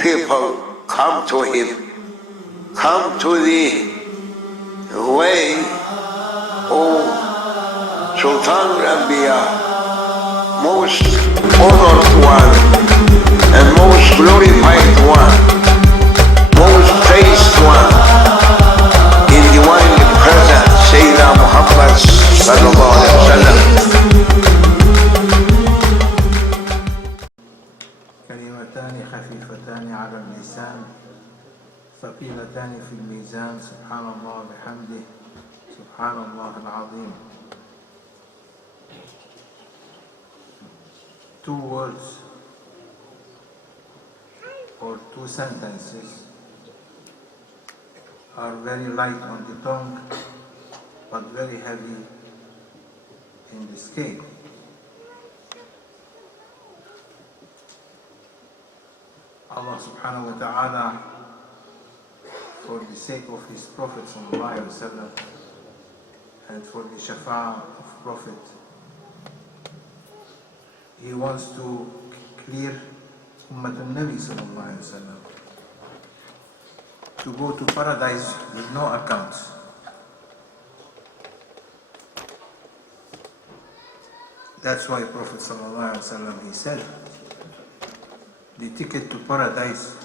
people come to him, come to the way of Sultan al-Anbiya, most honored one and most glorified one, most praised one, in divinely present Sayyidna Muhammad sallallahu alaihi wasallam. كلمتان خفيفتان على اللسان ثقيلتان في الميزان سبحان الله بحمده سبحان الله العظيم. Two words or two sentences are very light on the tongue but very heavy in the scale. Allah subhanahu wa ta'ala, for the sake of His Prophet sallallahu alaihi wasallam and for the shafa'ah of Prophet, He wants to clear Ummatul Nabi sallallahu alaihi wasallam to go to paradise with no accounts. That's why Prophet sallallahu alaihi wasallam, he said, the ticket to paradise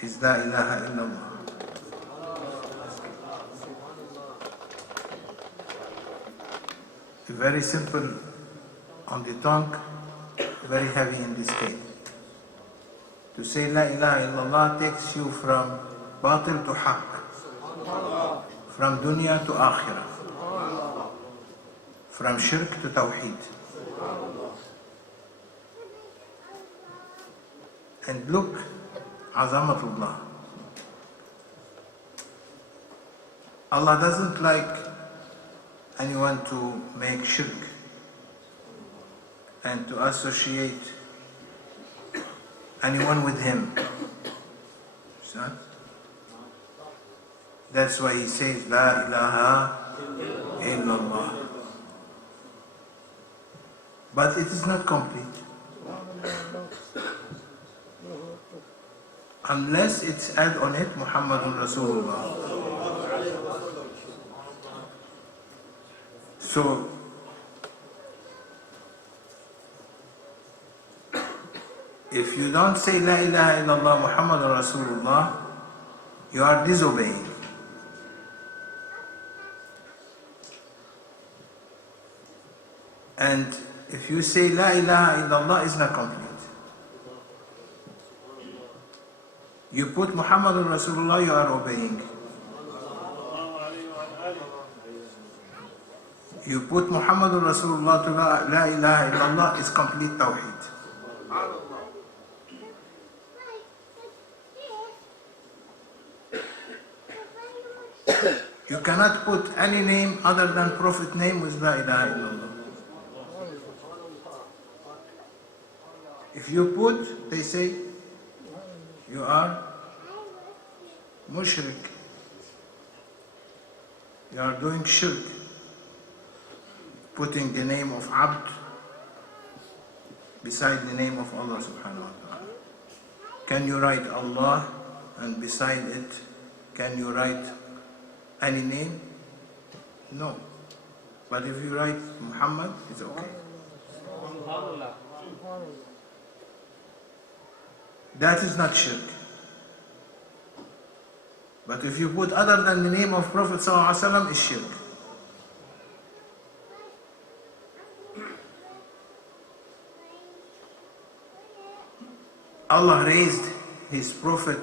is La ilaha illallah. Very simple on the tongue, very heavy in the scale. To say La ilaha illallah takes you from batil to haqq, from dunya to akhirah, from shirk to tawheed. And look, azamatullah. Allah doesn't like anyone to make shirk and to associate anyone with Him. That's why He says, La ilaha illallah. But it is not complete unless it's add on it Muhammadun Rasulullah. So if you don't say La ilaha illallah Muhammadun Rasulullah, you are disobeying. And if you say La ilaha illallah, is not complete. You put Muhammadun Rasulullah, you are obeying. You put Muhammadun Rasulullah to La ilaha illallah, is complete tawheed. You cannot put any name other than Prophet name with La ilaha illallah. If you put, they say, you are mushrik. You are doing shirk. Putting the name of Abd beside the name of Allah subhanahu wa ta'ala. Can you write Allah and beside it, can you write any name? No. But if you write Muhammad, it's okay. That is not shirk. But if you put other than the name of Prophet sallallahu alaihi wasallam, is shirk. Allah raised His Prophet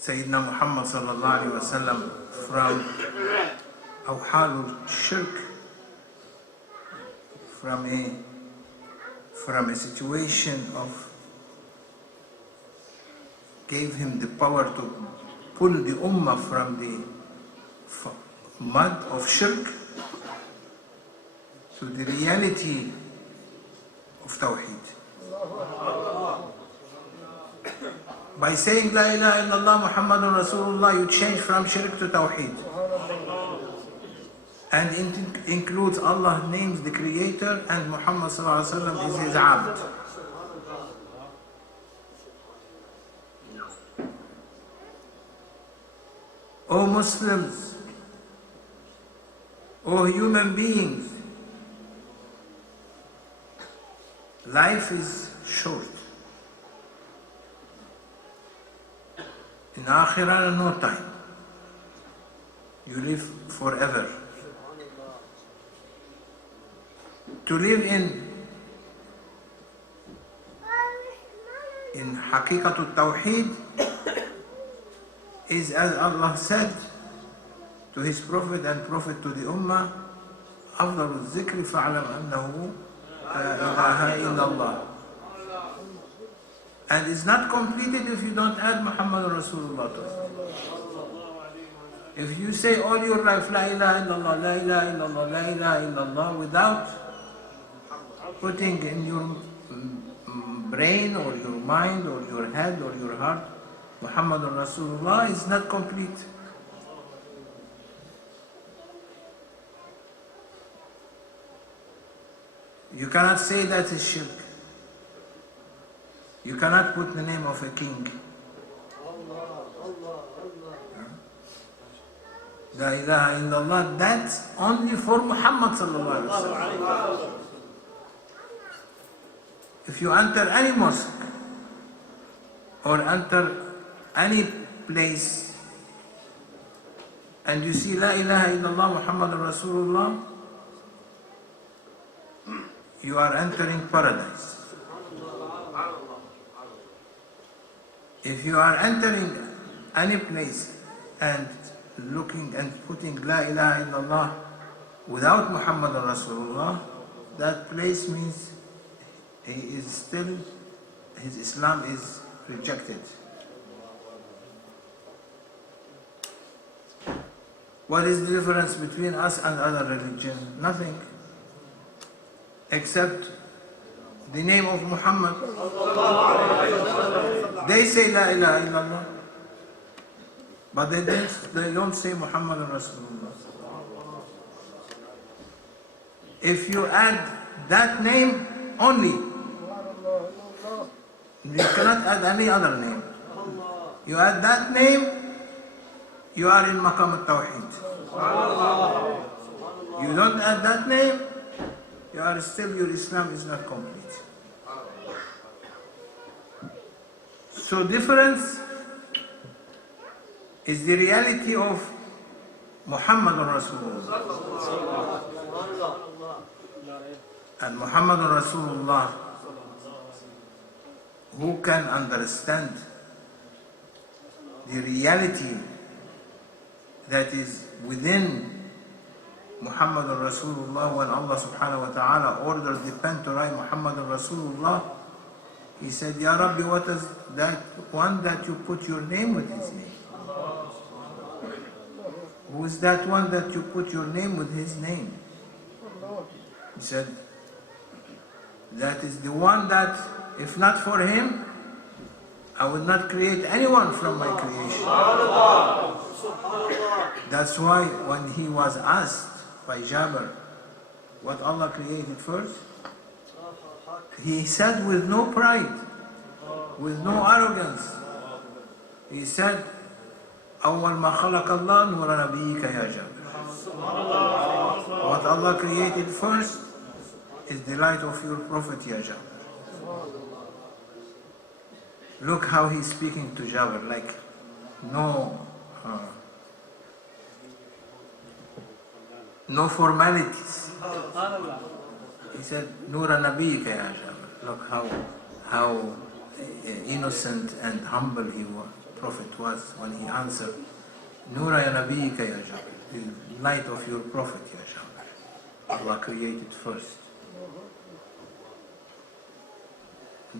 Sayyidna Muhammad sallallahu alaihi wasallam from awhalul shirk, from a situation of, gave him the power to pull the ummah from the mud of shirk to the reality of tawheed. By saying La ilaha illallah Muhammadun Rasulullah, you change from shirk to tawheed. And it includes Allah names the Creator and Muhammad sallallahu alaihi wasallam is His abd. O Muslims, O human beings, life is short. In Akhirah, no time. You live forever. To live in Haqiqatul Tawheed is, as Allah said to His Prophet and Prophet to the Ummah, أفضل الذكر فاعلم أنه لا إله إلا الله. And it's not completed if you don't add Muhammad Rasulullah to it. If you say all your life, La ilaha illallah, La ilaha illallah, La ilaha illallah, without putting in your brain or your mind or your head or your heart Muhammad Rasulullah, is not complete. You cannot say that is shirk. You cannot put the name of a king. La ilaha illallah, that's only for Muhammad sallallahu alaihi wasallam. If you enter any mosque or enter any place and you see La ilaha illallah Muhammad Rasulullah, you are entering paradise. If you are entering any place and looking and putting La ilaha illallah without Muhammad Rasulullah, that place means he is still, his Islam is rejected. What is the difference between us and other religions? Nothing, except the name of Muhammad. They say La ilaha illallah, but they don't say Muhammad Rasulullah. If you add that name only, you cannot add any other name. You add that name, you are in Maqam al-Tawheed. You don't add that name, you are still, your Islam is not complete. So difference is the reality of Muhammad Rasulullah. And Muhammad Rasulullah, who can understand the reality that is within Muhammad Rasulullah, when Allah subhanahu wa ta'ala ordered the pen to write Muhammad Rasulullah, he said, Ya Rabbi, what is that one that you put your name with his name? Who is that one that you put your name with his name? He said, that is the one that, if not for him, I would not create anyone from my creation. That's why when he was asked by Jabir what Allah created first, he said with no pride, with no arrogance, he said, أول ما خلق الله نور نبيك يا جابر. What Allah created first is the light of your prophet, Ya Jabir. Look how he's speaking to Jabir, like no formalities. He said, Nura Nabiyika Ya Jabir. Look how innocent and humble Prophet was when he answered, Nura Ya Nabiyika Ya Jabir, the light of your prophet, Ya Jabir. Allah created first.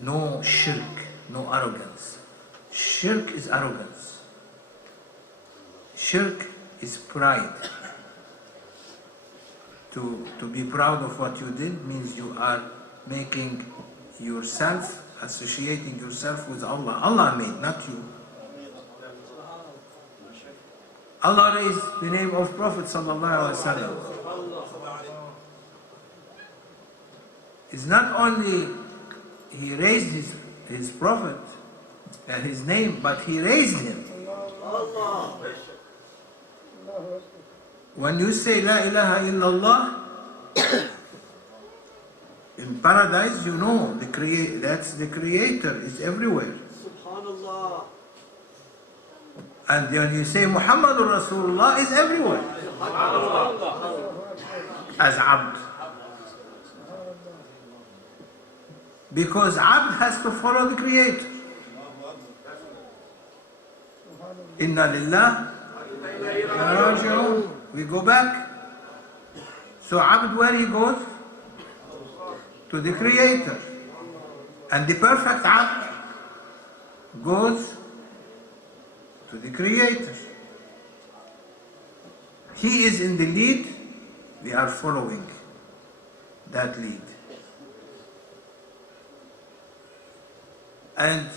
No shirk, no arrogance. Shirk is arrogance. Shirk is pride. To be proud of what you did means you are making yourself, associating yourself with Allah. Allah made, not you. Allah raised the name of Prophet sallallahu alaihi wasallam. It's not only He raised his Prophet, his name, but he raised him. When you say La ilaha illallah, in paradise, you know that's the creator is everywhere. Subhanallah. And when you say Muhammadur Rasulullah is everywhere. As Abd. Because Abd has to follow the creator. Inna lillah wa raji'un. We go back. So Abd, where he goes? To the creator. And the perfect Abd goes to the creator. He is in the lead, we are following that lead. And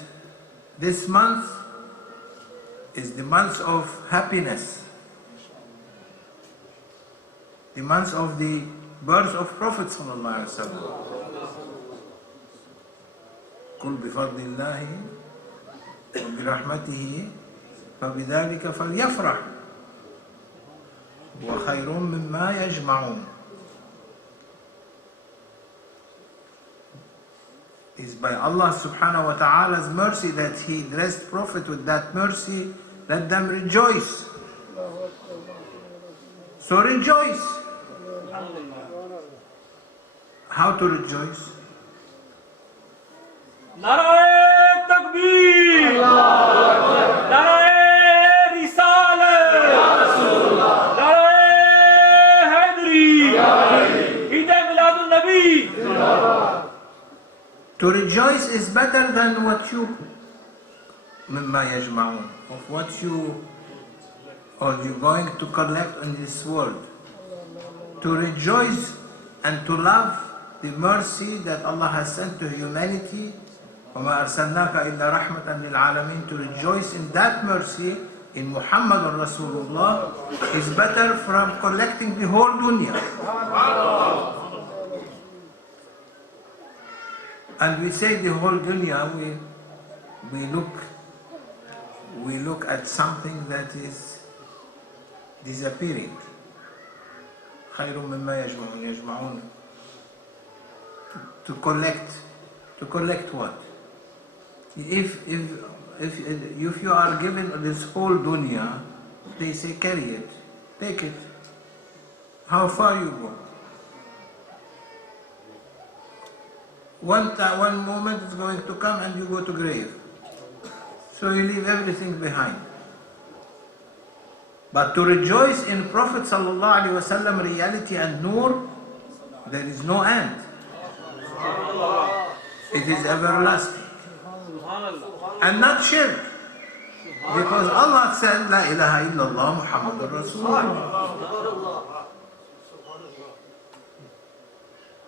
this month is the month of happiness, the month of the birth of Prophet sallallahu alaihi wasallam. قل بفضل الله وبرحمته فبذلك فليفرح وخير مما يجمعون. It's by Allah subhanahu wa ta'ala's mercy that He dressed Prophet with that mercy. Let them rejoice. So rejoice. How to rejoice? Narae Takbir! Narae Risalah! Narae Haidari! Ida Miladun Nabi! To rejoice is better than what you مما يجمعون, of what you or you're going to collect in this world. To rejoice and to love the mercy that Allah has sent to humanity. وَمَا أَرْسَلْنَاكَ إِلَّا رَحْمَةً لِلْعَالَمِينَ. To rejoice in that mercy in Muhammad Rasulullah is better from collecting the whole dunya. And we say the whole dunya, we look at something that is disappearing. خير مما يجمعون. To collect what? If you are given this whole dunya, they say carry it, take it. How far you go? One moment is going to come and you go to grave. So you leave everything behind. But to rejoice in Prophet sallallahu alaihi wasallam reality and nur, there is no end. It is everlasting. And not shirk. Because Allah said, La ilaha illallah Muhammadur Rasulullah.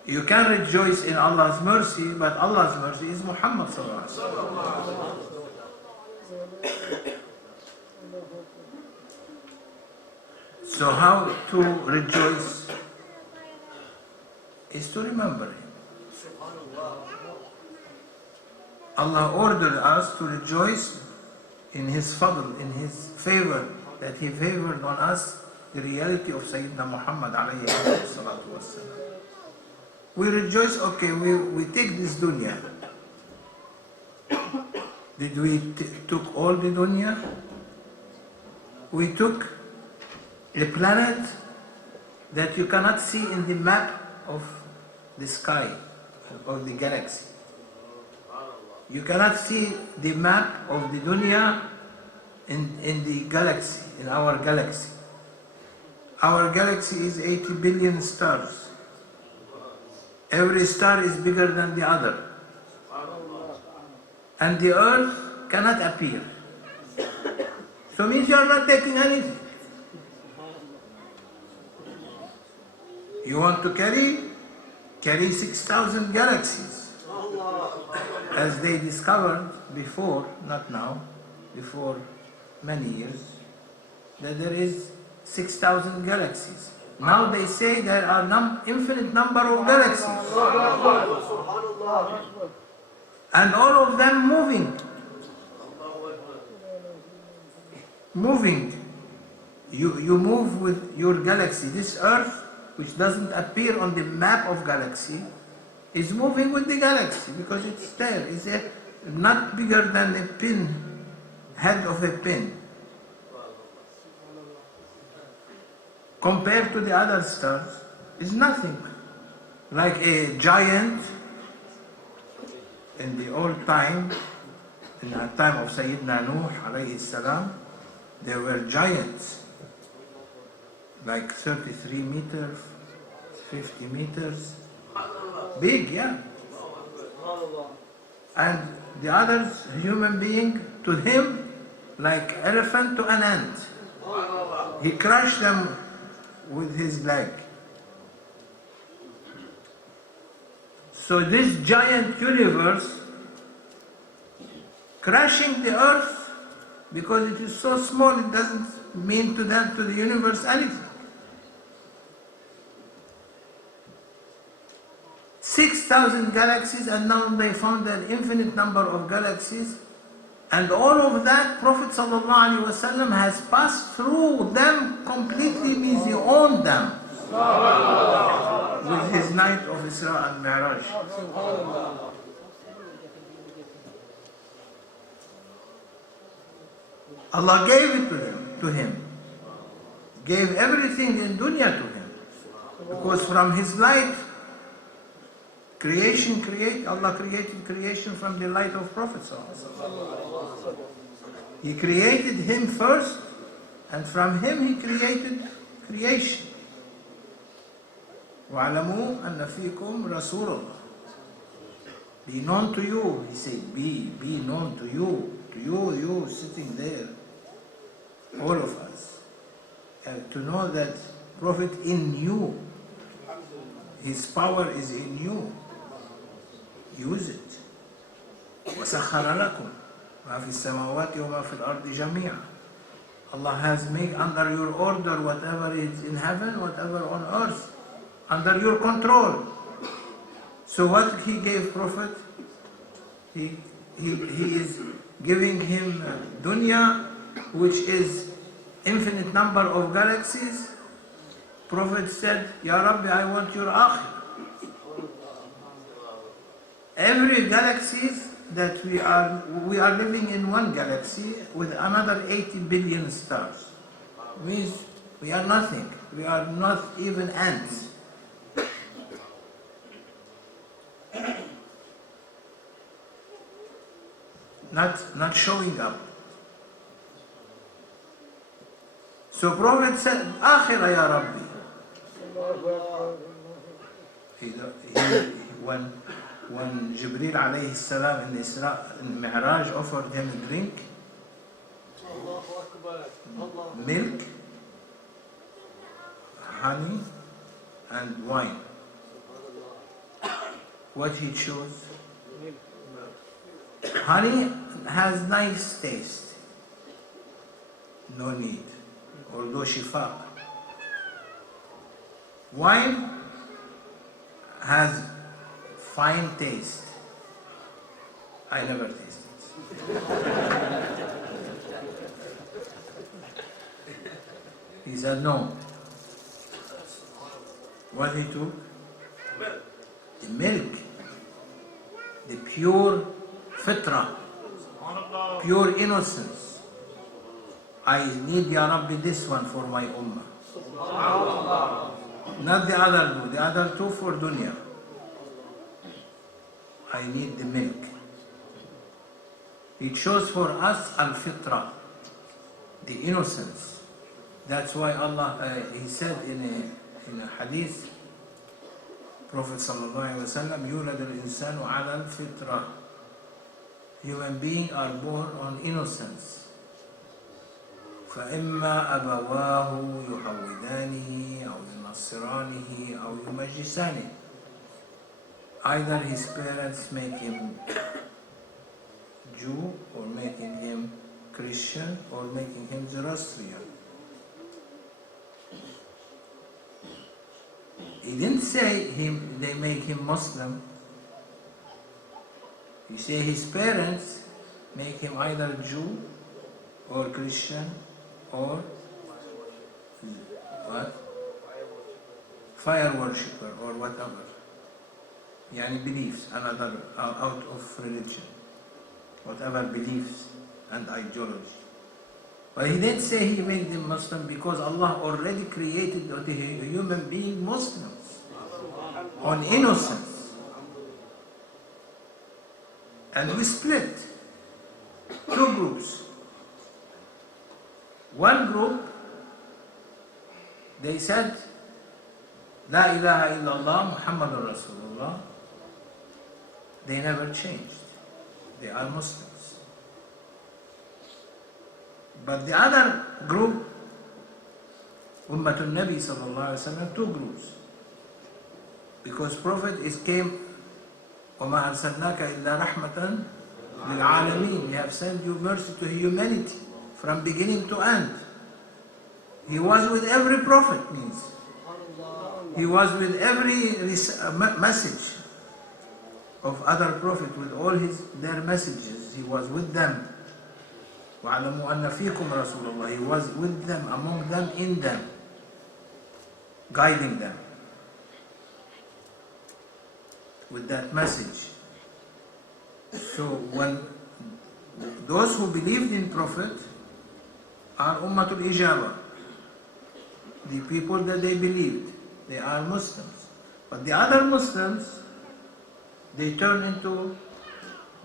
You can rejoice in Allah's mercy, but Allah's mercy is Muhammad sallallahu alaihi wasallam. So how to rejoice is to remember Him. Allah ordered us to rejoice in His fadl, in His favor, that He favored on us the reality of Sayyidna Muhammad alayhi salatu wassalam. We rejoice, okay, we take this dunya. Did we took all the dunya? We took a planet that you cannot see in the map of the sky, of the galaxy. You cannot see the map of the dunya in the galaxy, in our galaxy. Our galaxy is 80 billion stars. Every star is bigger than the other. And the earth cannot appear. So it means you are not taking anything. You want to carry 6,000 galaxies. As they discovered before, not now, before many years, that there is 6,000 galaxies. Now they say there are infinite number of galaxies. And all of them moving. moving. You move with your galaxy. This Earth, which doesn't appear on the map of galaxy, is moving with the galaxy because it's there. It's not bigger than a pin, head of a pin. Compared to the other stars, is nothing. Like a giant in the old time, in the time of Sayyidna Nuh alayhi salam, there were giants, like 33 meters, 50 meters, big, yeah. And the others, human being, to him, like elephant to an ant. He crushed them with his leg. So this giant universe, crashing the earth, because it is so small, it doesn't mean to them, to the universe, anything. 6,000 galaxies, and now they found an infinite number of galaxies, and all of that, Prophet ﷺ has passed through them completely, means he owned them with his night of Isra and Mi'raj. Allah gave it to him, gave everything in dunya to him, because from his light, Allah created creation from the light of Prophet ﷺ. He created him first, and from him he created creation. وَعْلَمُوا أَنَّ فِيكُمْ رَسُولَ اللَّهِ. Be known to you, he said, be known to you sitting there, all of us. And to know that Prophet in you, his power is in you. Use it. وَسَخَّرَ لَكُمْ مَا فِي السَّمَاوَاتِ وَمَا فِي الْأَرْضِ جَمِيعًا. Allah has made under your order whatever is in heaven, whatever on earth, under your control. So what he gave Prophet? He is giving him dunya, which is infinite number of galaxies. Prophet said, Ya Rabbi, I want your akhir. Every galaxy that we are living in one galaxy with another 80 billion stars. Means we are nothing. We are not even ants. Not showing up. So Prophet said, Akhira ya Rabbi. When Jibreel alayhi salam in Isra and Mi'raj offered him a drink, milk, honey, and wine, what he chose? Honey has nice taste, no need, although shifa. Wine has fine taste. I never tasted. He said no. What he took? The milk, the pure fitra, pure innocence. I need, Ya Rabbi, this one for my ummah. Not the other two. The other two for dunya. I need the milk. He chose for us al-fitra, the innocence. That's why Allah, he said in a hadith, Prophet sallallahu alaihi wasallam, "Yulad al-insanu ala al-fitra." Human beings are born on innocence. فإما أبواه يحودانه أو ينصرانه أو يمجسانه. Either his parents make him Jew, or making him Christian, or making him Zoroastrian. He didn't say they make him Muslim. He said his parents make him either Jew or Christian or what? Fire worshipper or whatever. Yani beliefs, another out of religion, whatever beliefs and ideology. But he didn't say he made them Muslim because Allah already created the human being Muslims on innocence. And we split two groups. One group, they said, La ilaha illallah Muhammadur Rasulullah. They never changed. They are Muslims. But the other group, Ummatul Nabi sallallahu alaihi wasallam, two groups. Because Prophet came, وَمَا أَرْسَلْنَاكَ إِلَّا رَحْمَةً لِلْعَالَمِينَ. We have sent you mercy to humanity from beginning to end. He was with every prophet, means. He was with every message of other prophet, with all their messages. He was with them. وَعَلَمُوا أَنَّ فِيكُمْ رَسُولَ اللَّهِ. He was with them, among them, in them, guiding them with that message. So when those who believed in Prophet are Ummatul Ijaba, the people that they believed, they are Muslims. But the other Muslims, they turn into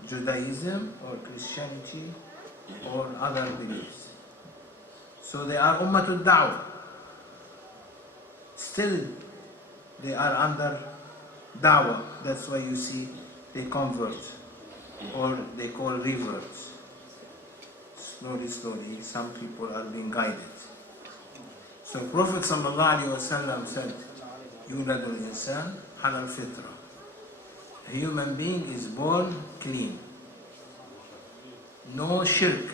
Judaism or Christianity or other beliefs. So they are Ummatul Da'wah. Still, they are under Da'wah. That's why you see they convert or they call reverts. Slowly, slowly, some people are being guided. So Prophet ﷺ said, يولد الإنسان على الفطرة. A human being is born clean. No shirk.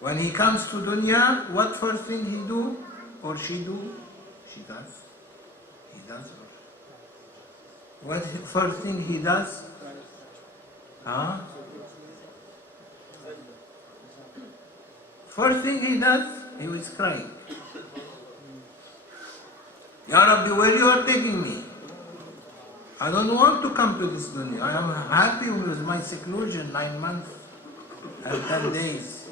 When he comes to dunya, what first thing he do or she do? She does. He does. What first thing he does? Huh? First thing he does, he was crying. Ya Rabbi, where you are taking me? I don't want to come to this dunya. I am happy with my seclusion, 9 months and 10 days.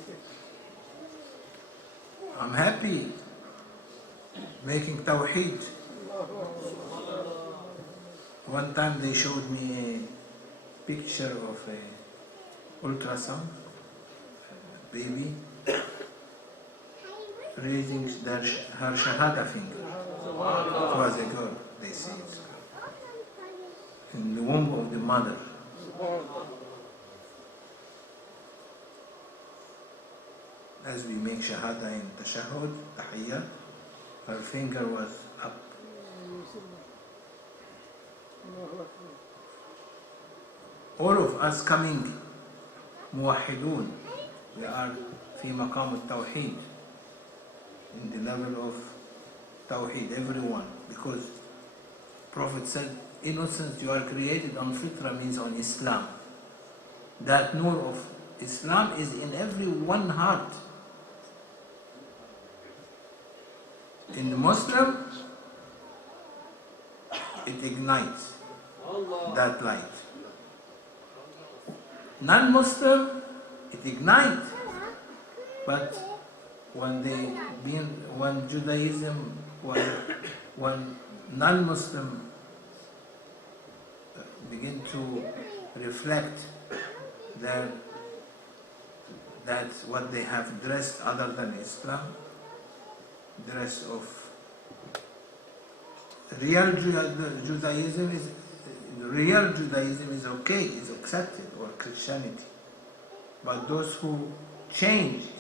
I'm happy making tawheed. One time they showed me a picture of a ultrasound, baby, raising her shahada finger. It was a girl, they say it's in the womb of the mother. As we make shahada in tashahhud, tahiyyat, her finger was up. All of us coming muwahidun, we are fi maqam al-tawheed, in the level of tawheed, everyone, because Prophet said, innocence, you are created on fitra, means on Islam. That nur of Islam is in every one heart. In the Muslim, it ignites that light. Non-Muslim, it ignites. But when Judaism, when non-Muslim begin to reflect that what they have dressed other than Islam, dress of real Judaism is okay, is accepted, or Christianity. But those who changed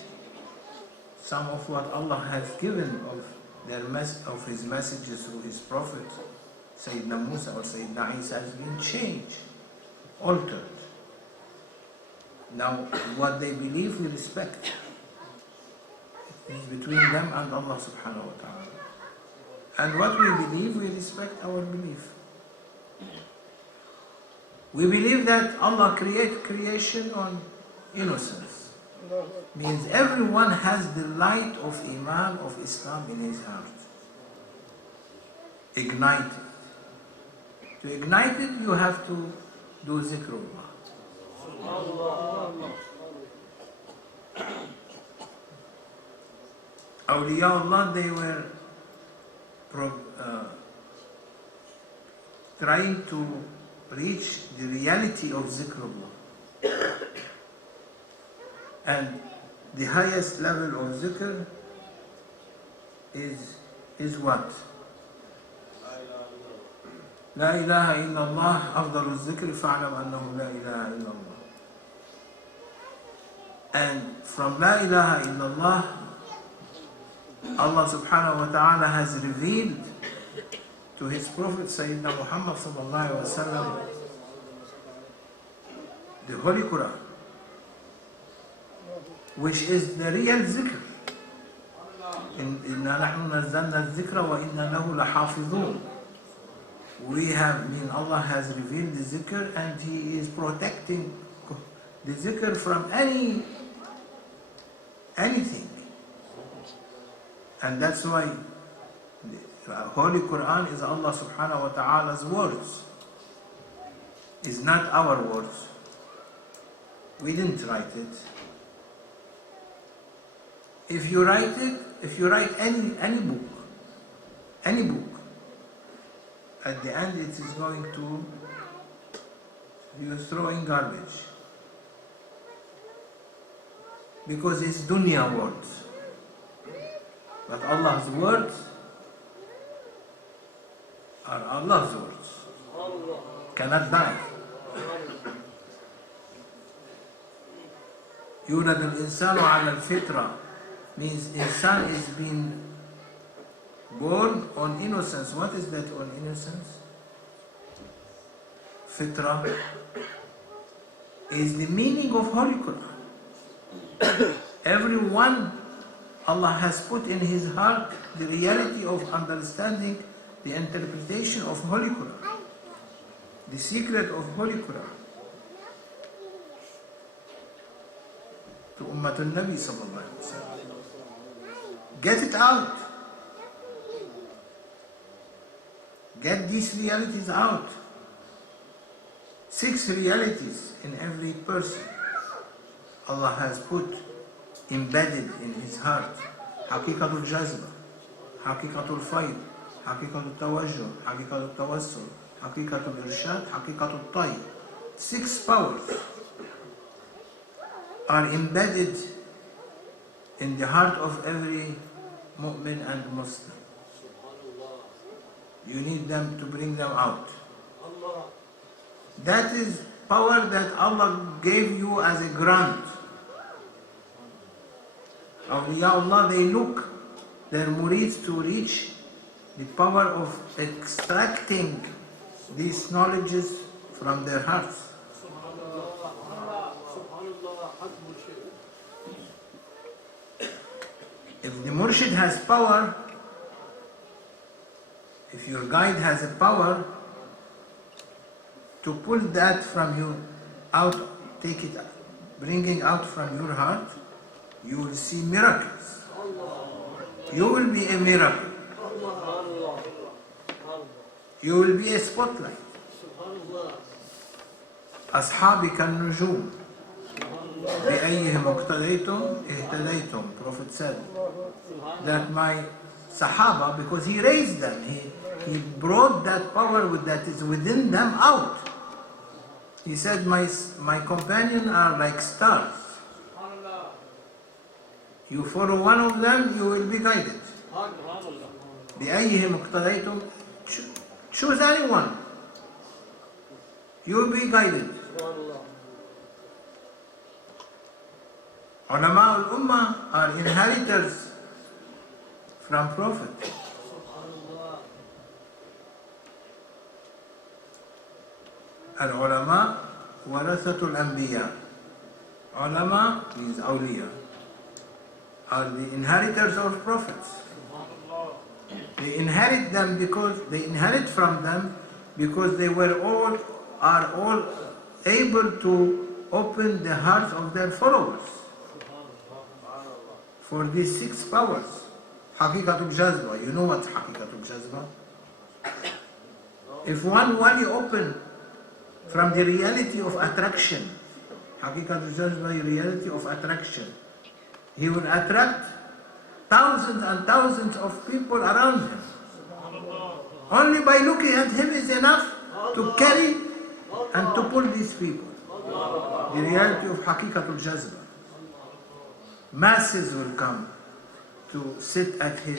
some of what Allah has given of His messages through His Prophet, Sayyidna Musa or Sayyidna Isa, has been changed, altered. Now, what they believe, we respect. It is between them and Allah subhanahu wa ta'ala. And what we believe, we respect our belief. We believe that Allah created creation on innocence, Means everyone has the light of Iman, of Islam in his heart. Ignite it. To ignite it, you have to do zikrullah. Awliyaullah, they were trying to reach the reality of zikrullah. And the highest level of zikr is what? لا إله إلا الله أفضل الذكر فاعلم أنه لا إله إلا الله. And from لا إله إلا الله, Allah subhanahu wa ta'ala has revealed to his Prophet Sayyidna Muhammad sallallahu alaihi wasallam the Holy Quran, which is the real zikr. إِنَّا نَحْنُ نَزَّلْنَا الذِّكْرَ وَإِنَّا لَهُ لَحَافِظُونَ. Allah has revealed the zikr and he is protecting the zikr from anything. And that's why the Holy Quran is Allah subhanahu wa ta'ala's words. It's not our words. We didn't write it. If you write any book, at the end it is going to, you throw in garbage. Because it's dunya words. But Allah's words are Allah's words. Cannot die. يولد الإنسان على الفطرة means insan is being born on innocence. What is that on innocence? Fitra is the meaning of Holy Quran. Everyone, Allah has put in his heart the reality of understanding the interpretation of Holy Quran, the secret of Holy Quran. To Ummatul Nabi sallallahu alaihi wasallam. Get it out. Get these realities out. 6 realities in every person Allah has put embedded in his heart. Haqiqatul Jazba, Haqiqatul Fayd, Haqiqatul Tawajjuh, Haqiqatul Tawassul, Haqiqatul Irshad, Haqiqatul Tayyib. 6 powers are embedded in the heart of every mu'min and Muslim. You need them to bring them out. That is power that Allah gave you as a grant. Awliyaullah, they look their murids to reach the power of extracting these knowledges from their hearts. If the murshid has power, if your guide has a power to pull that from you out, take it, bringing out from your heart, you will see miracles. You will be a miracle. You will be a spotlight. أصحابي كالنجوم بأيهم اقتديتم اهتديتم. Prophet said that my Sahaba, because he raised them, he brought that power that is within them out. He said, my companions are like stars. You follow one of them, you will be guided. بأيهم اقتديتم. Choose anyone. You will be guided. Ulama al-Ummah are inheritors from Prophet. Al-Ulama warathatul anbiya. Ulama means awliya, are the inheritors of prophets. They inherit them because they inherit from them because they are all able to open the hearts of their followers. for these 6 powers. Haqiqatul Jazba, you know what Haqiqatul Jazba? If one wali open from the reality of attraction, Haqiqatul Jazba, reality of attraction, he will attract thousands and thousands of people around him. Only by looking at him is enough to carry and to pull these people. The reality of Haqiqatul Jazba. Masses will come to sit at in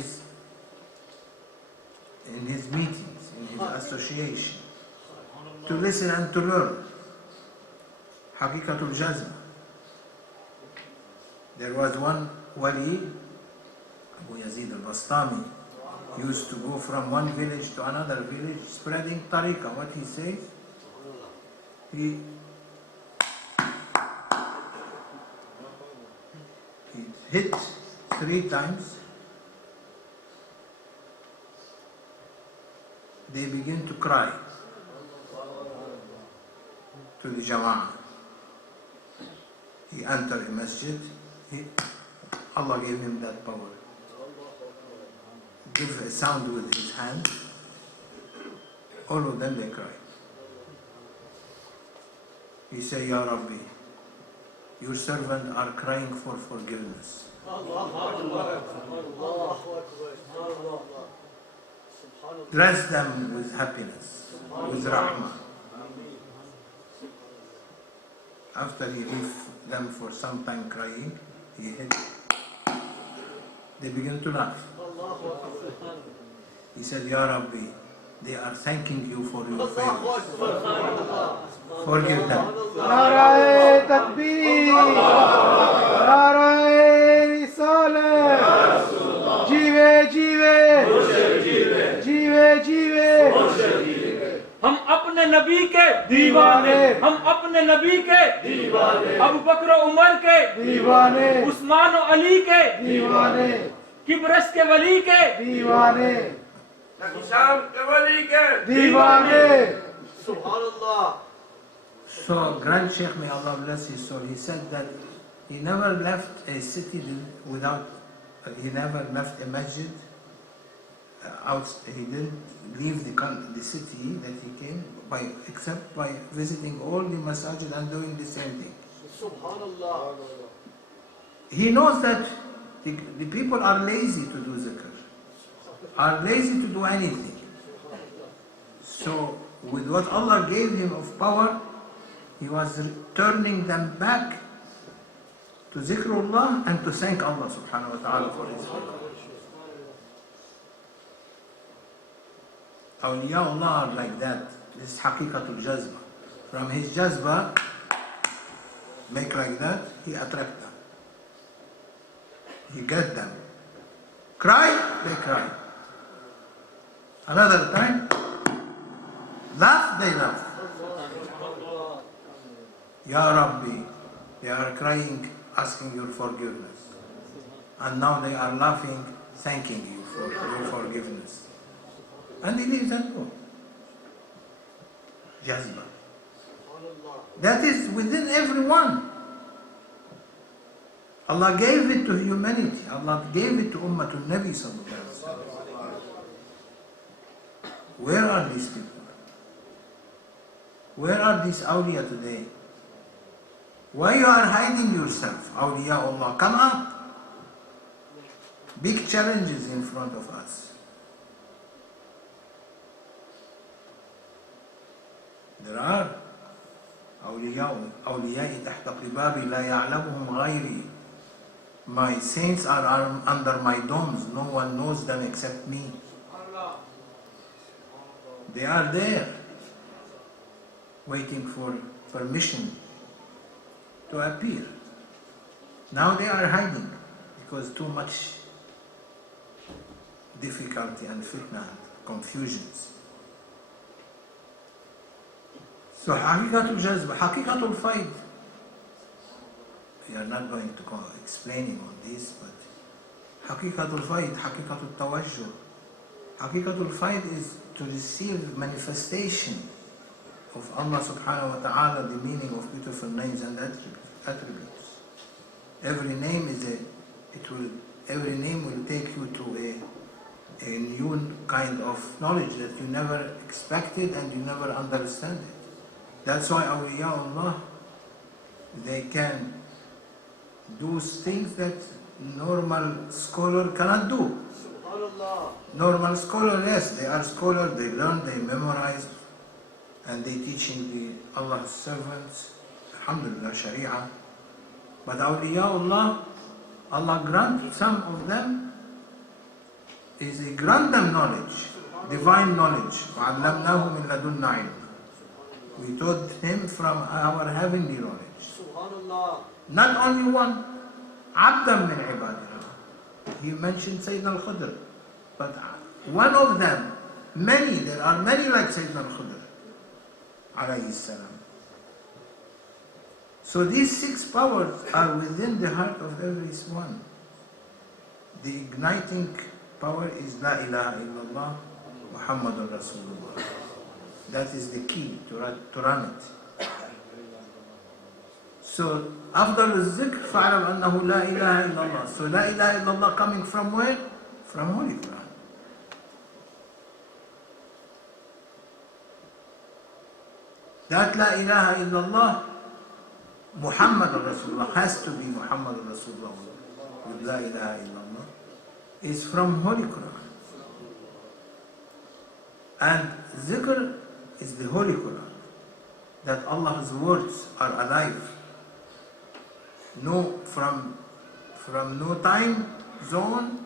his meetings, in his association, to listen and to learn. Haqiqatul Jazba. There was one wali, Abu Yazid al-Bastami, used to go from one village to another village spreading tariqah. What he says? He hit 3 times. They begin to cry to the Jama'ah. He entered a masjid. Allah gave him that power. Give a sound with his hand. All of them, they cry. He said, Ya Rabbi, your servants are crying for forgiveness. Dress them with happiness, with rahmah. After he left them for some time crying, they began to laugh. He said, Ya Rabbi, they are thanking you for your favors. Forgive them. Narae Takbir, Narae Risale, Jive Jive, Jive Jive. हम अपने नबी के दीवाने, हम अपने नबी के दीवाने, अबू बकर उमर के दीवाने, उस्मान और अली के दीवाने, किबरस के वली के दीवाने, हिशाम के वली के दीवाने. सुभानअल्लाह. So, Grand Shaykh, may Allah bless his soul, he said that he never left a city without, he never left a masjid he didn't leave the city that he came except by visiting all the masajid and doing the same thing. Subhanallah. He knows that the people are lazy to do zikr, are lazy to do anything. So with what Allah gave him of power, he was turning them back to zikrullah and to thank Allah subhanahu wa ta'ala for his favor. Awliyaullah are like that. This is haqiqatul jazba. From his jazba, make like that, he attract them. He get them. Cry, they cry. Another time, laugh, they laugh. Ya Rabbi, they are crying, asking your forgiveness. And now they are laughing, thanking you for your forgiveness. And he leaves and go. Jazba. That is within everyone. Allah gave it to humanity. Allah gave it to Ummatul Nabi sallallahu alaihi wasallam. Where are these people? Where are these awliya today? Why you are hiding yourself, awliya Allah? Come up. Big challenges in front of us. There are awliya'i tahta qibabi la ya'lamuhum ghayri. My saints are under my domes. No one knows them except me. They are there, waiting for permission to appear. Now they are hiding because too much difficulty and fitna, confusions. So haqiqatul jazb, haqiqatul faid. We are not going to go explaining on this, but haqiqatul faid, haqiqatul tawajjuh. Haqiqatul faid is to receive manifestation of Allah subhanahu wa ta'ala, the meaning of beautiful names and attributes. Every name is a every name will take you to a new kind of knowledge that you never expected and you never understand it. That's why awliyaullah, they can do things that normal scholar cannot do. Normal scholar, yes, they are scholars, they learn, they memorize, and they teaching Allah's servants, alhamdulillah, sharia. But awliyaullah, Allah grant some of them, He grant them knowledge, divine knowledge. وَعَلَّمْنَاهُ مِنْ لَدُنَّا عِلْمًا. We taught him from our heavenly knowledge. Not only one, عَبْدًا مِنْ عِبَادِنَا. He mentioned Sayyidna al-Khudr, but one of them, many, there are many like Sayyidna al-Khudr, alayhi salam. So these 6 powers are within the heart of every one. The igniting power is La ilaha illallah Muhammadun Rasulullah. That is the key to run it. So, أفضل الذكر فاعلم أنه لا إله إلا الله. So La ilaha illallah coming from where? From Holy Quran. That La ilaha illallah Muhammadun Rasulullah has to be Muhammadun Rasulullah with La ilaha illallah is from Holy Quran. And Zikr is the Holy Quran, that Allah's words are alive. No, from no time zone,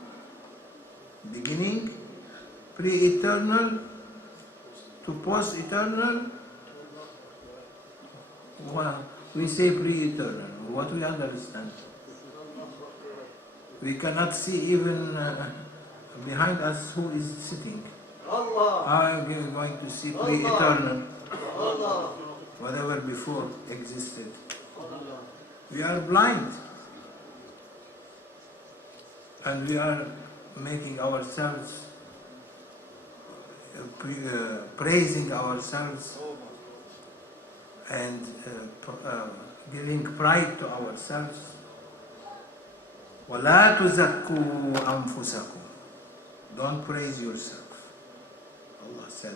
beginning, pre-eternal to post-eternal. Well, we say pre-eternal. What we understand? We cannot see even behind us who is sitting. How are we going to see pre-eternal? Whatever before existed. We are blind. And we are making ourselves, praising ourselves and giving pride to ourselves. وَلَا تُزَكُّوا أَنفُسَكُمْ. Don't praise yourself. Allah said.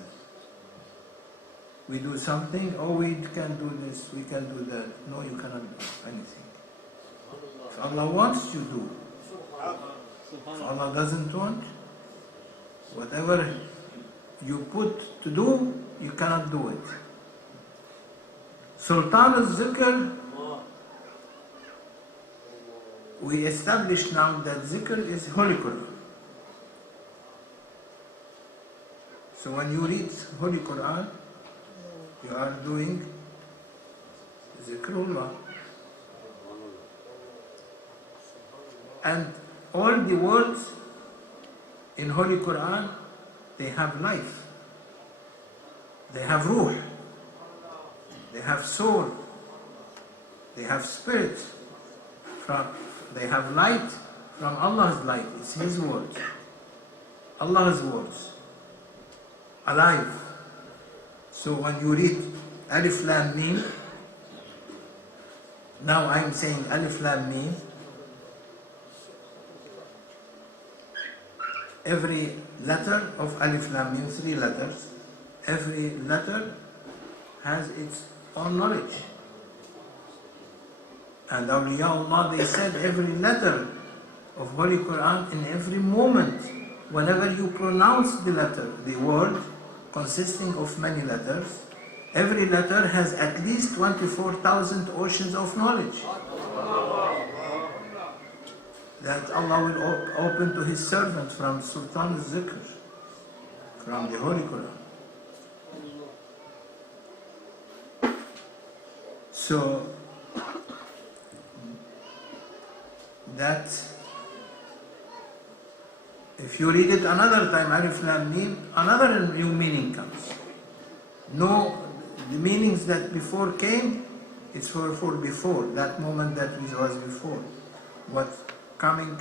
We do something, oh, we can do this, we can do that. No, you cannot do anything. If Allah wants, you do. If Allah doesn't want, whatever you put to do, you cannot do it. Sultan of Zikr, we establish now that Zikr is Holy Quran. So when you read Holy Quran, you are doing Zikrullah. And all the words in Holy Quran, they have life. They have ruh. They have soul. They have spirit. They have light from Allah's light. It's His words. Allah's words. Alive. So when you read Alif Lam Mim, now I'm saying Alif Lam Mim, every letter of Alif Lam Mim, 3 letters, every letter has its own knowledge. And awliyaullah, they said every letter of Holy Quran, in every moment, whenever you pronounce the letter, the word consisting of many letters, every letter has at least 24,000 oceans of knowledge that Allah will open to His servant from Sultan of Zikr, from the Holy Quran. So that if you read it another time, Alif Lam Mim, another new meaning comes. No, the meanings that before came, it's for before, that moment that was before. What's coming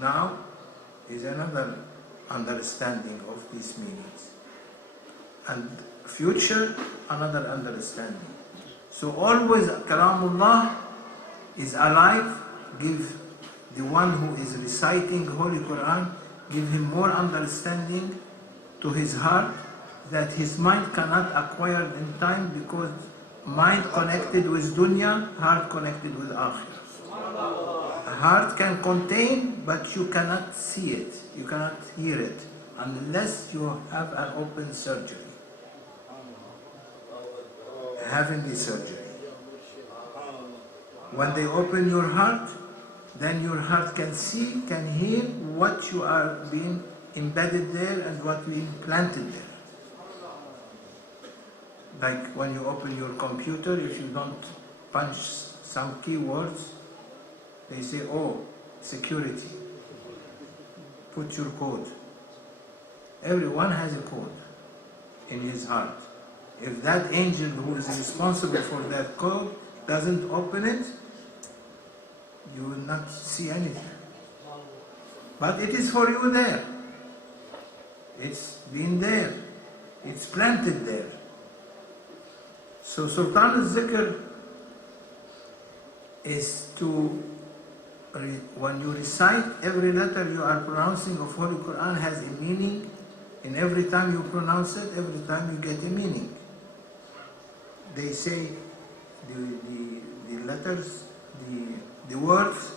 now is another understanding of these meanings. And future, another understanding. So always Kalamullah is alive, give the one who is reciting Holy Quran, give him more understanding to his heart that his mind cannot acquire in time, because mind connected with dunya, heart connected with akhirah. A heart can contain, but you cannot see it, you cannot hear it, unless you have an open surgery, heavenly surgery. When they open your heart, then your heart can see, can hear what you are being embedded there and what being planted there. Like when you open your computer, if you don't punch some keywords, they say, oh, security, put your code. Everyone has a code in his heart. If that angel who is responsible for that code doesn't open it, you will not see anything. But it is for you there. It's been there. It's planted there. So Sultan of Zikr is to, when you recite, every letter you are pronouncing of Holy Quran has a meaning, and every time you pronounce it, every time you get a meaning. They say the letters, the words,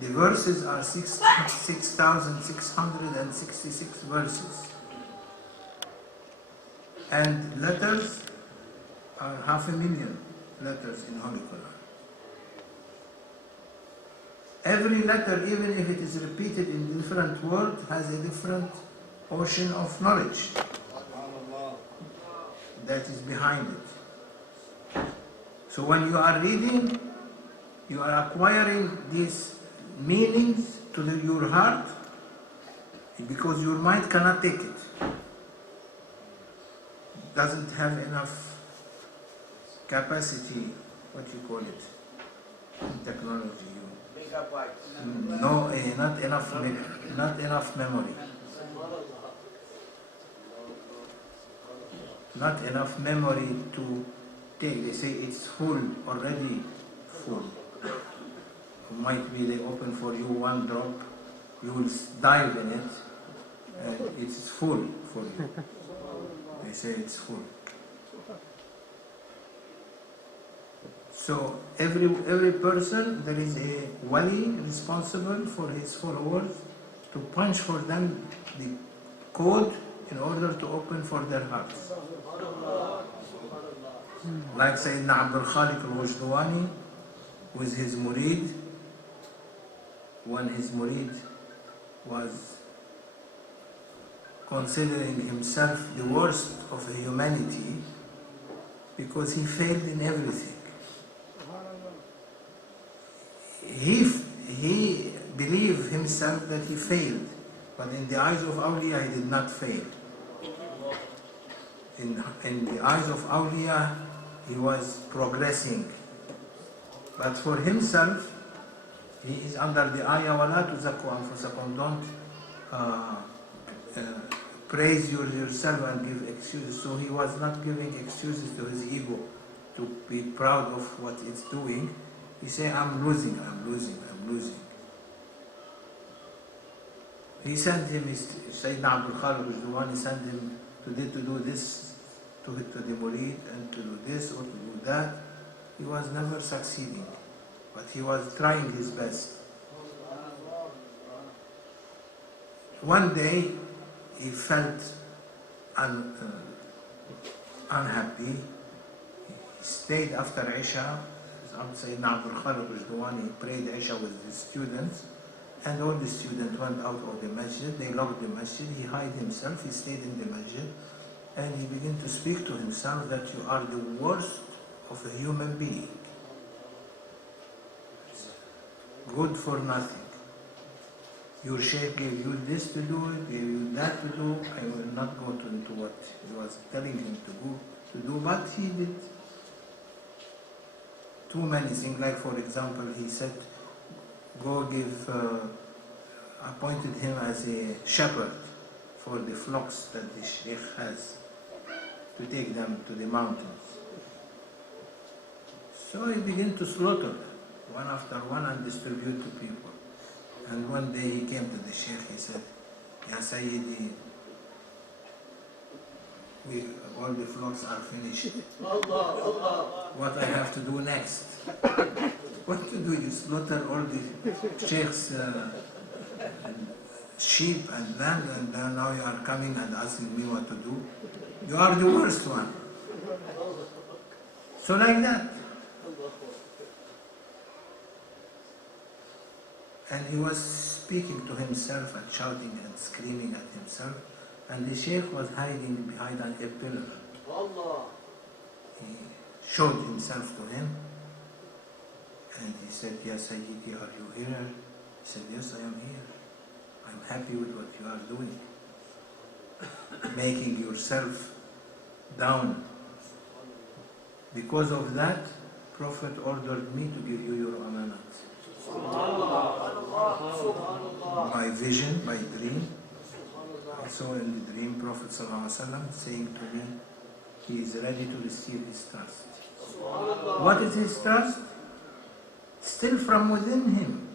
the verses are 6,666 verses. And letters are 500,000 letters in Holy Quran. Every letter, even if it is repeated in different words, has a different ocean of knowledge that is behind it. So when you are reading, you are acquiring these meanings to your heart, because your mind cannot take it. Doesn't have enough capacity, what you call it, in technology. No, not enough memory. Not enough memory to take. They say it's full, already full. Might be they open for you one drop, you will dive in it, and it's full for you. They say it's full. So every person, there is a wali responsible for his followers to punch for them the code in order to open for their hearts. Like Sayyidna Abdul Khaliq al-Wajdawani with his murid, when his murid was considering himself the worst of humanity because he failed in everything. He believed himself that he failed, but in the eyes of awliya he did not fail. In the eyes of awliya he was progressing, but for himself he is under the ayah وَلَا تُزَكُّوا أَنفُسَكُمْ. Don't praise yourself and give excuses. So he was not giving excuses to his ego to be proud of what it's doing. He said, I'm losing. He sent him, Sayyidna Abdul Khaliq al-Wajdawani sent him to do this to the murid, and to do this or to do that. He was never succeeding, but he was trying his best. One day he felt unhappy. He stayed after Isha. Sayyidina Abdul Khaliq al-Wajdawani prayed Isha with his students, and all the students went out of the masjid. They locked the masjid. He hid himself. He stayed in the masjid, and he began to speak to himself that you are the worst of a human being. Good for nothing. Your Shaykh gave you this to do, gave you that to do. I will not go into what he was telling him to do, but he did too many things. Like, for example, he said, go appointed him as a shepherd for the flocks that the Shaykh has, to take them to the mountains. So he began to slaughter them. one after one, and distribute to people. And one day he came to the Shaykh, he said, Ya Sayyidi, all the flocks are finished. What I have to do next? What to do? You slaughter all the Sheikh's sheep and land, and now you are coming and asking me what to do? You are the worst one. So like that. And he was speaking to himself and shouting and screaming at himself, and the Shaykh was hiding behind a pillar. He showed himself to him, and he said, Ya Sayyidi, are you here? He said, yes, I am here. I'm happy with what you are doing. Making yourself down. Because of that, Prophet ordered me to give you your amanat. By vision, by dream. I saw in the dream Prophet ﷺ saying to me, he is ready to receive his trust. What is his trust? Still from within him.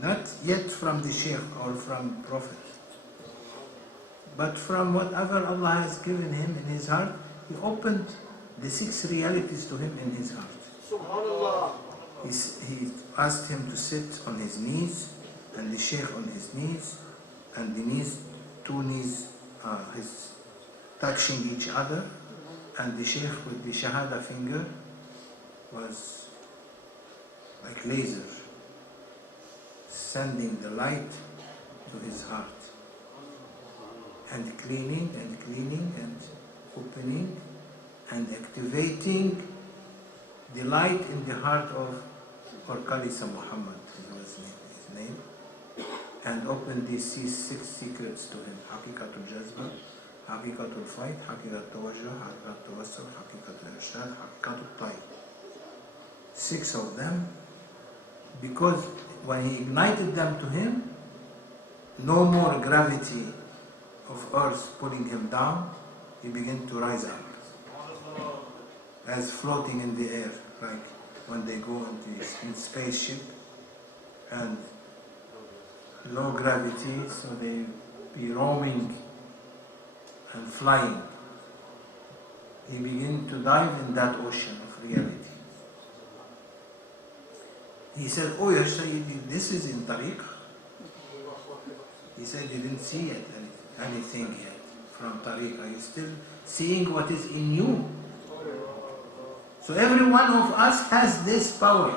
Not yet from the Shaykh or from Prophet. But from whatever Allah has given him in his heart, he opened the 6 realities to him in his heart. He asked him to sit on his knees, and the Shaykh on his knees, and the knees, 2 knees, his touching each other, and the Shaykh with the Shahada finger was like laser, sending the light to his heart, and cleaning and opening and activating the light in the heart of Khalisa Muhammad, was his name, and opened these 6 secrets to him: Haqiqatul Jazba, Haqiqatul Fight, Haqiqatul Tawajjuh, Haqiqatul Tawassul, Haqiqatul Irshad, Haqiqatul Tayyib. 6 of them, because when he ignited them to him, no more gravity of earth pulling him down, he began to rise up, as floating in the air, like when they go in spaceship and low gravity, so they be roaming and flying. He began to dive in that ocean of reality. He said, oh, Ya Sayyidi, this is in Tariq. He said, you didn't see yet anything yet from Tariq. Are you still seeing what is in you? So every one of us has this power.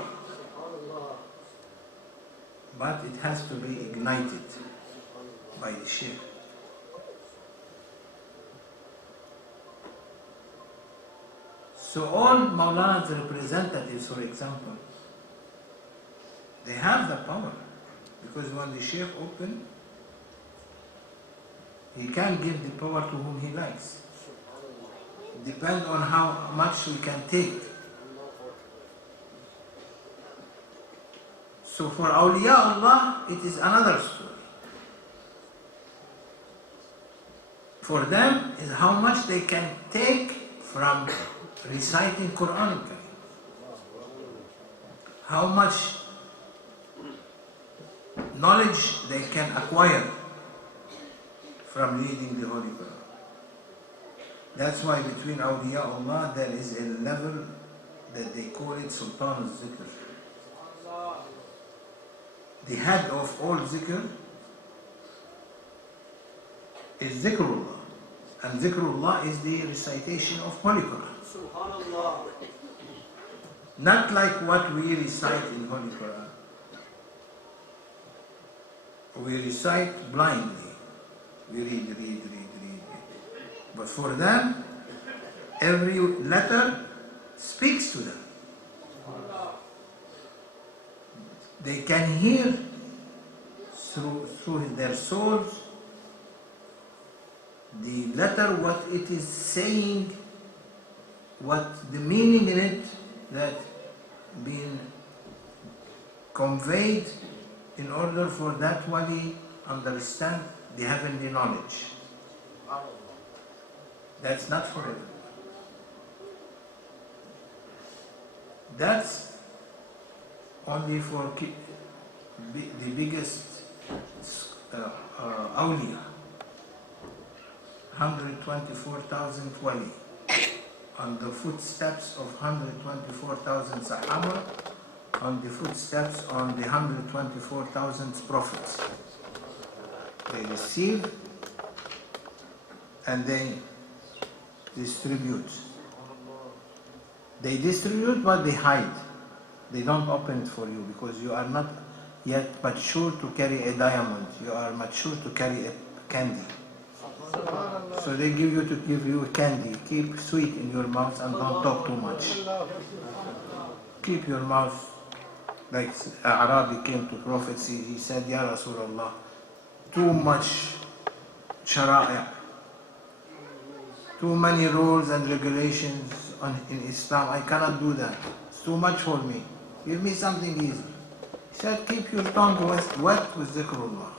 But it has to be ignited by the Shaykh. So all Maulana's representatives, for example, they have the power. Because when the Shaykh opens, he can give the power to whom he likes. Depends on how much we can take. So for awliya Allah, it is another story. For them is how much they can take from reciting Quran. How much knowledge they can acquire from reading the Holy Quran. That's why between awliya Allah there is a level that they call it Sultan of Zikr. The head of all zikr is Zikrullah. And Zikrullah is the recitation of Holy Quran. Subhanallah. Not like what we recite in Holy Quran. We recite blindly. We read. But for them, every letter speaks to them. They can hear through their souls the letter, what it is saying, what the meaning in it that being conveyed in order for that wali understand the heavenly knowledge. That's not for everyone. That's only for the biggest awliya, 124,000 wali, on the footsteps of 124,000 Sahaba, on the footsteps on the 124,000 prophets. They receive and they distribute. They distribute but they hide. They don't open it for you because you are not yet mature to carry a diamond. You are mature to carry a candy. So they give you a candy. Keep sweet in your mouth and don't talk too much. Keep your mouth. Like Arabi came to Prophet, he said, Ya Rasulullah, too much shara'i', too many rules and regulations in Islam. I cannot do that. It's too much for me. Give me something easy. He said, keep your tongue wet with dhikrullah.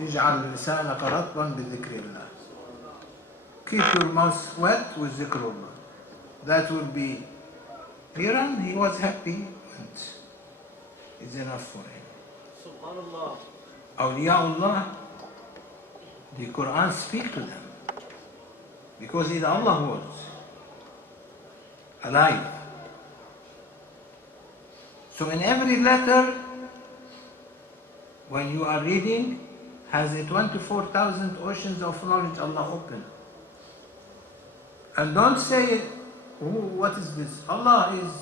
اجعل لسانك رطبا بذكر الله. Keep your mouth wet with dhikrullah. That will be. Iran, he was happy. It's enough for him. Subhanallah. Awliyaullah, the Quran speaks to them because it's Allah's words, alive. So in every letter, when you are reading, has a 24,000 oceans of knowledge Allah open. And don't say, oh, what is this? Allah is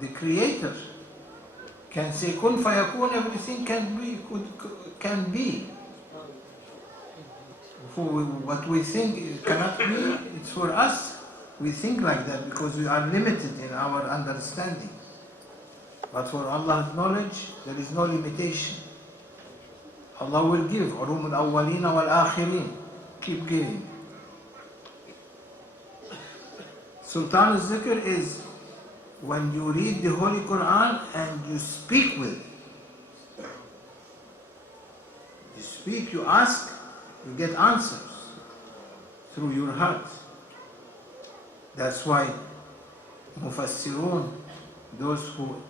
the creator. Can say kun fayakun, everything can be. What we think cannot be, it's for us. We think like that because we are limited in our understanding. But for Allah's knowledge, there is no limitation. Allah will give. Ulum al-awwalin wal-akhirin. Keep giving. Sultan of Zikr is when you read the Holy Quran and you speak with it. You speak, you ask, you get answers through your heart. That's why Mufassirun, those who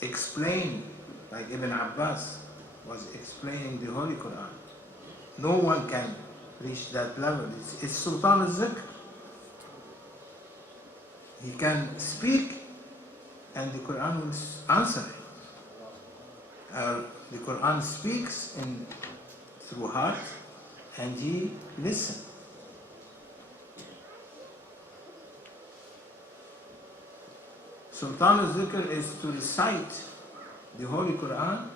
explain, like Ibn Abbas was explaining the Holy Quran. No one can reach that level. It's Sultan of Zikr. He can speak and the Quran will answer it. The Quran speaks through heart and he listens. Sultan of Zikr is to recite the Holy Quran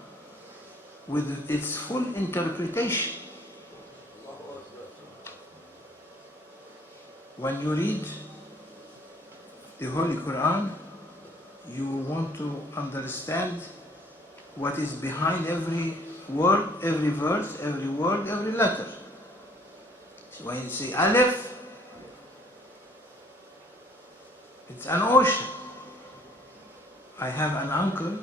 with its full interpretation. When you read the Holy Quran, you want to understand what is behind every word, every verse, every word, every letter. So when you say Aleph, it's an ocean. I have an uncle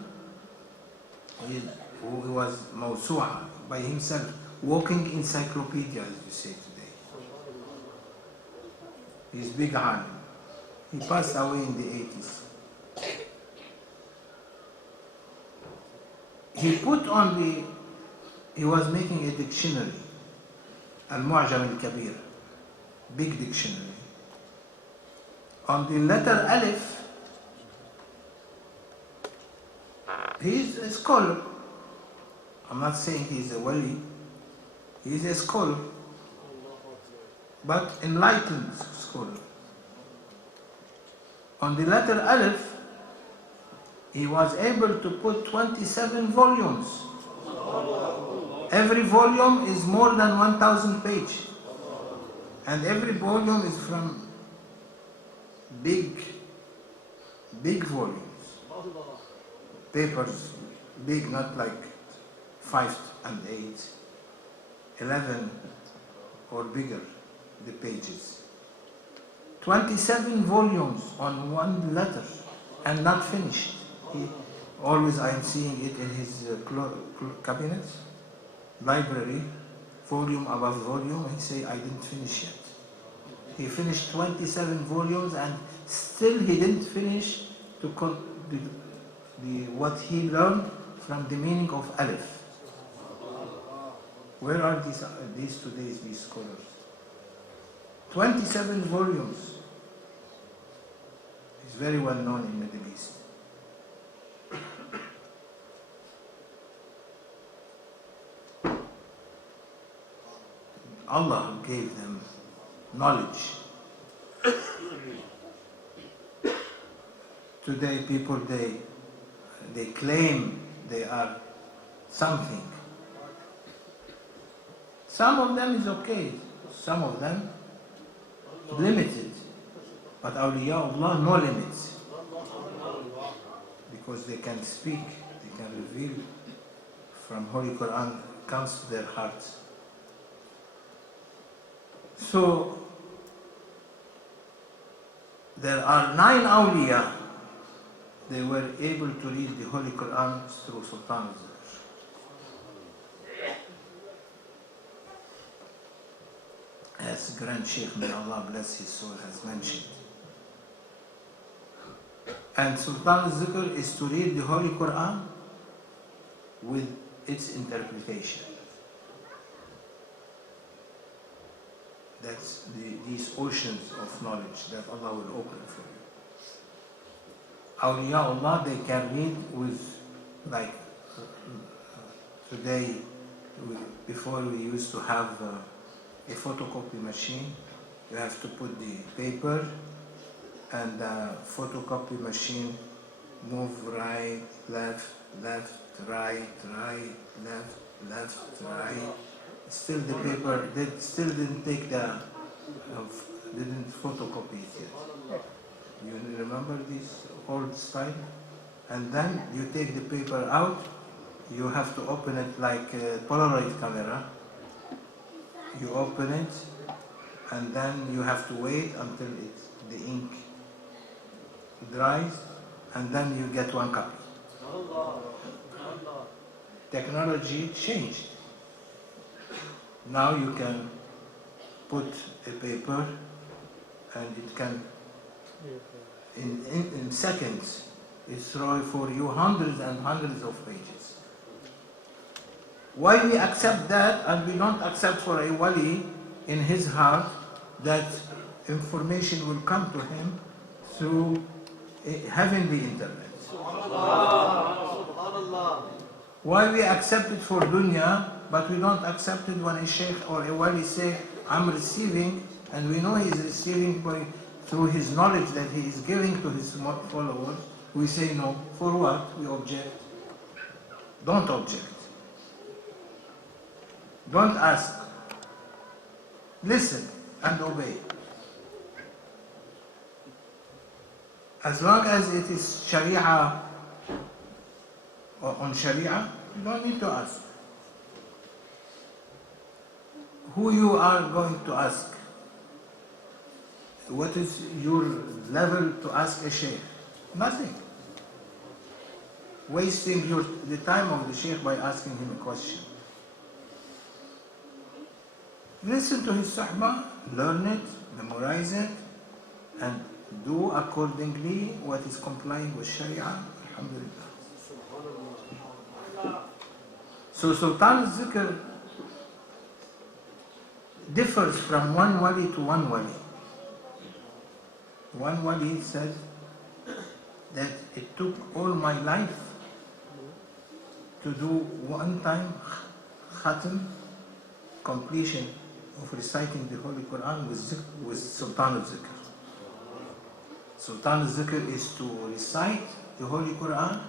who was Mawsu'a by himself, walking encyclopedia, as you say today. He's big alim. He passed away in the 80s. He was making a dictionary, Al-Mu'jam al-Kabir, big dictionary. On the letter Alif, he's a scholar. I'm not saying he's a wali, he's a scholar, but enlightened scholar. On the letter Alif, he was able to put 27 volumes. Every volume is more than 1,000 pages. And every volume is from big volumes. Papers, big, not like 5 and 8, 11 or bigger, the pages. 27 volumes on one letter and not finished. I'm seeing it in his cabinet, library, volume above volume. He say, I didn't finish yet. He finished 27 volumes and still he didn't finish to what he learned from the meaning of Alif. Where are these today's these scholars? 27 volumes. It's very well known in Middle East. Allah gave them knowledge. Today people they claim they are something. Some of them is okay, some of them limited. But awliyaullah no limits. Because they can speak, they can reveal from Holy Quran comes to their hearts. So there are 9 awliya. They were able to read the Holy Quran through Sultan of Zikr. As Grand Shaykh, may Allah bless his soul, has mentioned. And Sultan of Zikr is to read the Holy Quran with its interpretation. That's these oceans of knowledge that Allah will open for you. Awliyaullah, they can read with, like today, before we used to have a photocopy machine. You have to put the paper and the photocopy machine move right, left, left, right, right, left, left, right. Still the paper still didn't take didn't photocopy it yet. You remember this old style? And then you take the paper out, you have to open it like a Polaroid camera. You open it, and then you have to wait until the ink dries, and then you get one copy. Technology changed. Now you can put a paper, and it can, in seconds, it's throw for you hundreds and hundreds of pages. Why we accept that and we don't accept for a wali in his heart that information will come to him through having the internet? Why we accept it for dunya, but we don't accept it when a sheikh or a wali say, I'm receiving, and we know he is receiving through his knowledge that he is giving to his followers. We say no. For what? We object. Don't object. Don't ask. Listen and obey. As long as it is Sharia or on Sharia, you don't need to ask. Who you are going to ask? What is your level to ask a sheikh? Nothing. Wasting the time of the sheikh by asking him a question. Listen to his sahbah, learn it, memorize it, and do accordingly what is complying with Sharia. Alhamdulillah. So Sultan of Zikr differs from one wali to one wali. One wali said that it took all my life to do one time khatam, completion of reciting the Holy Quran with Sultan of Zikr. Sultan of Zikr is to recite the Holy Quran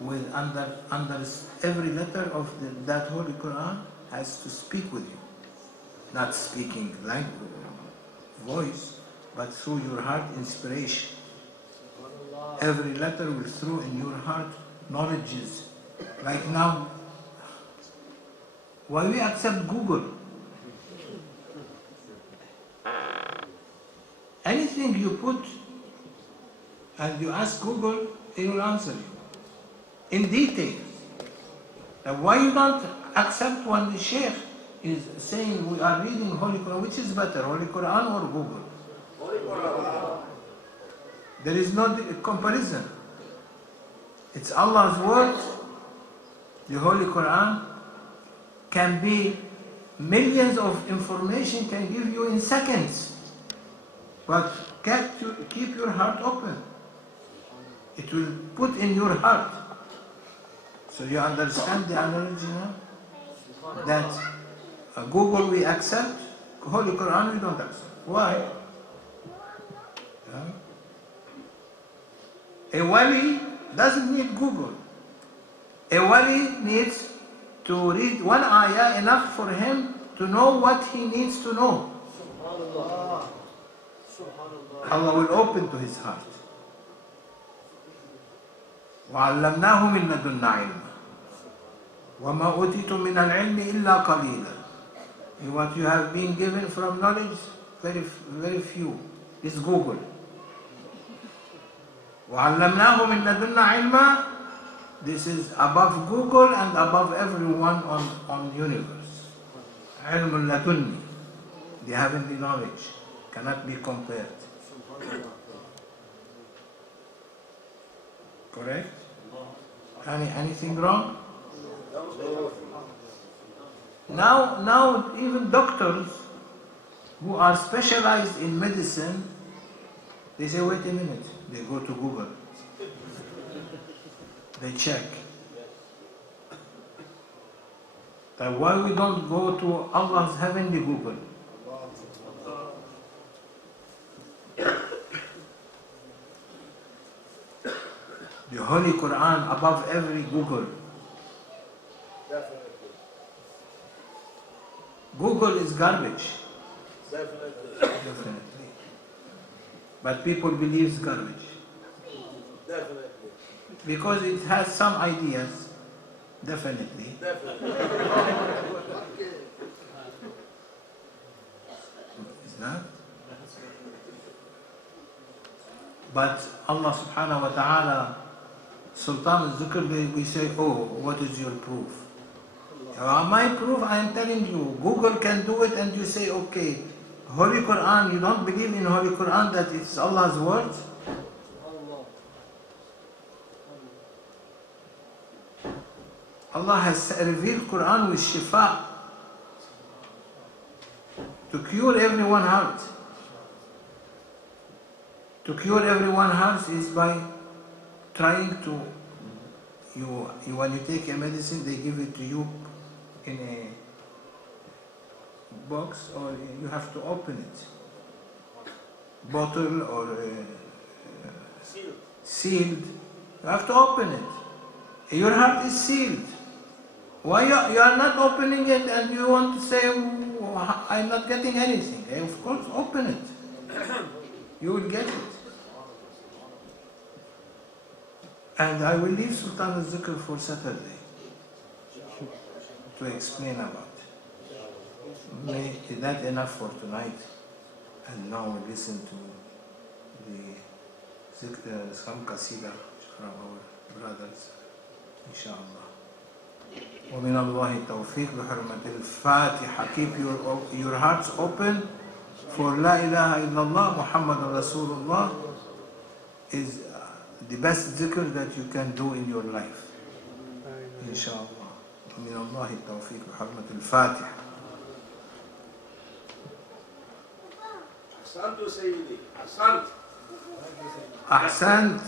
with under every letter of that Holy Quran has to speak with you. Not speaking like voice, but through your heart inspiration. Every letter will throw in your heart knowledges. Like now, why we accept Google? Anything you put and you ask Google, it will answer you in detail. Now why you don't accept when the Shaykh is saying we are reading Holy Quran, which is better, Holy Quran or Google? Holy Quran. There is no comparison. It's Allah's word. The Holy Quran can be millions of information can give you in seconds. But keep your heart open. It will put in your heart. So you understand the analogy now? That Google we accept, Holy Quran we don't accept. Why? A wali doesn't need Google. A wali needs to read one ayah enough for him to know what he needs to know. Allah will open to his heart. وَعَلَّمْنَاهُ مِن لَدُنَّا عِلْمًا وَمَا أُوتِيتُم مِّنَ الْعِلْمِ إِلَّا قَلِيلًا. What you have been given from knowledge, very few. Is Google. وَعَلَّمْنَاهُ مِن لَدُنَّا عِلْمًا. This is above Google and above everyone on universe. علم اللدني. The heavenly knowledge cannot be compared. Correct? Anything wrong? Now even doctors who are specialized in medicine, they say, wait a minute, they go to Google. They check. That why we don't go to Allah's heavenly Google? The Holy Quran above every Google. Google is garbage. Definitely. But people believe it's garbage. Because it has some ideas. Definitely. Is that? But Allah subhanahu wa ta'ala, Sultan of Zikr, we say, oh, what is your proof? My proof, I am telling you, Google can do it, and you say, okay, Holy Quran, you don't believe in Holy Quran that it's Allah's word? Allah has revealed Quran with shifa to cure everyone's heart. To cure everyone's heart is by trying to, when you take a medicine, they give it to you in a box, or you have to open it. Bottle or sealed. You have to open it. Your heart is sealed. Why you are not opening it and you want to say, oh, I'm not getting anything? Of course, open it. You will get it. And I will leave Sultan of Zikr for Saturday to explain about it. Is that enough for tonight? And now we listen to the some qasida from our brothers, inshallah. ومن الله التوفيق بحرمة الفاتحة. Keep your hearts open for La ilaha illallah Muhammad Rasulullah is the best dhikr that you can do in your life. Inshallah. ومن الله التوفيق بحرمة الفاتحة. أحسنت سيدي أحسنت. أحسنت.